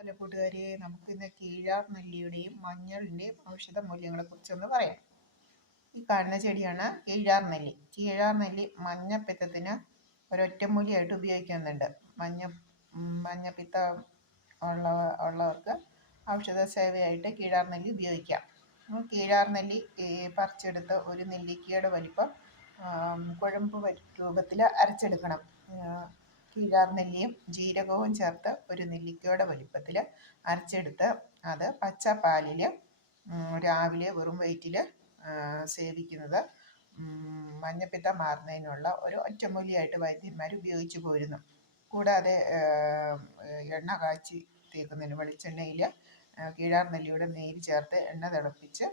Hello നമുക്ക് ഇന്ന് കീഴാർ നെല്ലിയുടെയും മഞ്ഞളിന്റെയും ഔഷധ മൂല്യങ്ങളെക്കുറിച്ചൊന്ന് പറയാം. ഈ കാണുന്ന ചെടിയാണ് കീഴാർ നെല്ലി. കീഴാർ നെല്ലി മഞ്ഞപ്പിത്തത്തിന് ഒരൊറ്റമൂലിയായിട്ട് ഉപയോഗിക്കുന്നുണ്ട്. മഞ്ഞ മഞ്ഞപ്പിത്ത ഉള്ള ഉള്ളവർക്ക് ഔഷധ സേവയായിട്ട് കീഴാർ നെല്ലി ഉപയോഗിക്കാം. കീഴാർ നെല്ലി പറിച്ചെടുത്ത് ഒരു നെല്ലിക്കയുടെ വലിപ്പം കുഴമ്പ് രൂപത്തിൽ അരച്ചെടുക്കണം. കീഴാർ നെല്ലിയും ജീരകവും ചേർത്ത് ഒരു നെല്ലിക്കയുടെ വലിപ്പത്തിൽ അരച്ചെടുത്ത് അത് പച്ച പാലിൽ രാവിലെ വെറും വയറ്റിൽ സേവിക്കുന്നത് മഞ്ഞപ്പിത്ത മാറുന്നതിനുള്ള ഒരു ഒറ്റമൂലിയായിട്ട് വൈദ്യന്മാർ ഉപയോഗിച്ചു പോരുന്നു. കൂടാതെ എണ്ണ കാച്ചി തേക്കുന്നതിന് വെളിച്ചെണ്ണയിൽ കീഴാർ നെല്ലിയുടെ നീര് ചേർത്ത് എണ്ണ തിളപ്പിച്ച്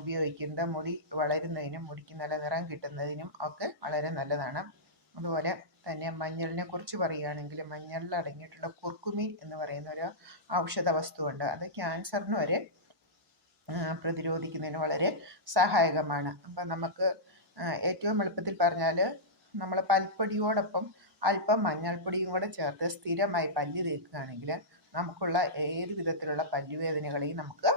ഉപയോഗിക്കുന്നത് മുടി വളരുന്നതിനും മുടിക്ക് നല്ല നിറം കിട്ടുന്നതിനും ഒക്കെ വളരെ നല്ലതാണ്. അതുപോലെ തന്നെ മഞ്ഞളിനെ കുറിച്ച് പറയുകയാണെങ്കിൽ മഞ്ഞളിൽ അടങ്ങിയിട്ടുള്ള കുർക്കുമീൻ എന്ന് പറയുന്ന ഒരു ഔഷധ വസ്തുവുണ്ട്. അത് ക്യാൻസറിന് വരെ പ്രതിരോധിക്കുന്നതിന് വളരെ സഹായകമാണ്. അപ്പം നമുക്ക് ഏറ്റവും എളുപ്പത്തിൽ പറഞ്ഞാൽ നമ്മൾ പൽപ്പൊടിയോടൊപ്പം അല്പം മഞ്ഞൾപ്പൊടിയും കൂടെ ചേർത്ത് സ്ഥിരമായി പല്ല് തേക്കുകയാണെങ്കിൽ നമുക്കുള്ള ഏത് വിധത്തിലുള്ള പല്ലുവേദനകളെയും നമുക്ക്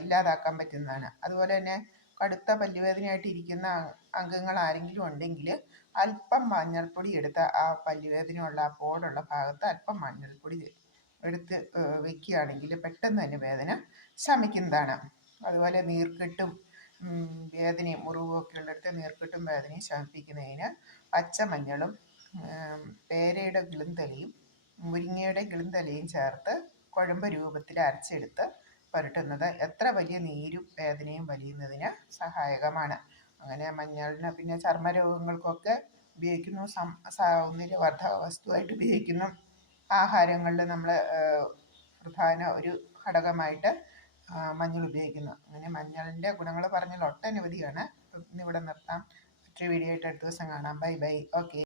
ഇല്ലാതാക്കാൻ പറ്റുന്നതാണ്. അതുപോലെ തന്നെ കടുത്ത പല്ലുവേദനയായിട്ട് ഇരിക്കുന്ന അംഗങ്ങൾ ആരെങ്കിലും ഉണ്ടെങ്കിൽ അല്പം മഞ്ഞൾപ്പൊടി എടുത്ത് ആ പല്ലുവേദനയുള്ള ആ പോടുള്ള ഭാഗത്ത് അല്പം മഞ്ഞൾപ്പൊടി എടുത്ത് വെക്കുകയാണെങ്കിൽ പെട്ടെന്ന് തന്നെ വേദന ശമിക്കുന്നതാണ്. അതുപോലെ നീർക്കെട്ടും വേദനയും മുറിവും ഒക്കെ ഉള്ളിടത്ത് നീർക്കെട്ടും വേദനയും ശമിപ്പിക്കുന്നതിന് പച്ചമഞ്ഞളും പേരയുടെ കിളുന്തലയും മുരിങ്ങയുടെ കിളുന്തലയും ചേർത്ത് കുഴമ്പ് രൂപത്തിൽ അരച്ചെടുത്ത് പുരട്ടുന്നത് എത്ര വലിയ നീരും വേദനയും വലിയുന്നതിന് സഹായകമാണ്. അങ്ങനെ മഞ്ഞളിന് പിന്നെ ചർമ്മരോഗങ്ങൾക്കൊക്കെ ഉപയോഗിക്കുന്നു. സൗന്ദര്യവർദ്ധക വസ്തുവായിട്ട് ഉപയോഗിക്കുന്നു. ആഹാരങ്ങളിൽ നമ്മൾ പ്രധാന ഒരു ഘടകമായിട്ട് മഞ്ഞൾ ഉപയോഗിക്കുന്നു. അങ്ങനെ മഞ്ഞളിന്റെ ഗുണങ്ങൾ പറഞ്ഞാൽ ഒട്ടനവധിയാണ്. ഇന്നിവിടെ നിർത്താം. മറ്റൊരു വീഡിയോ ആയിട്ട് അടുത്ത ദിവസം കാണാം. Bye bye. ഓക്കെ.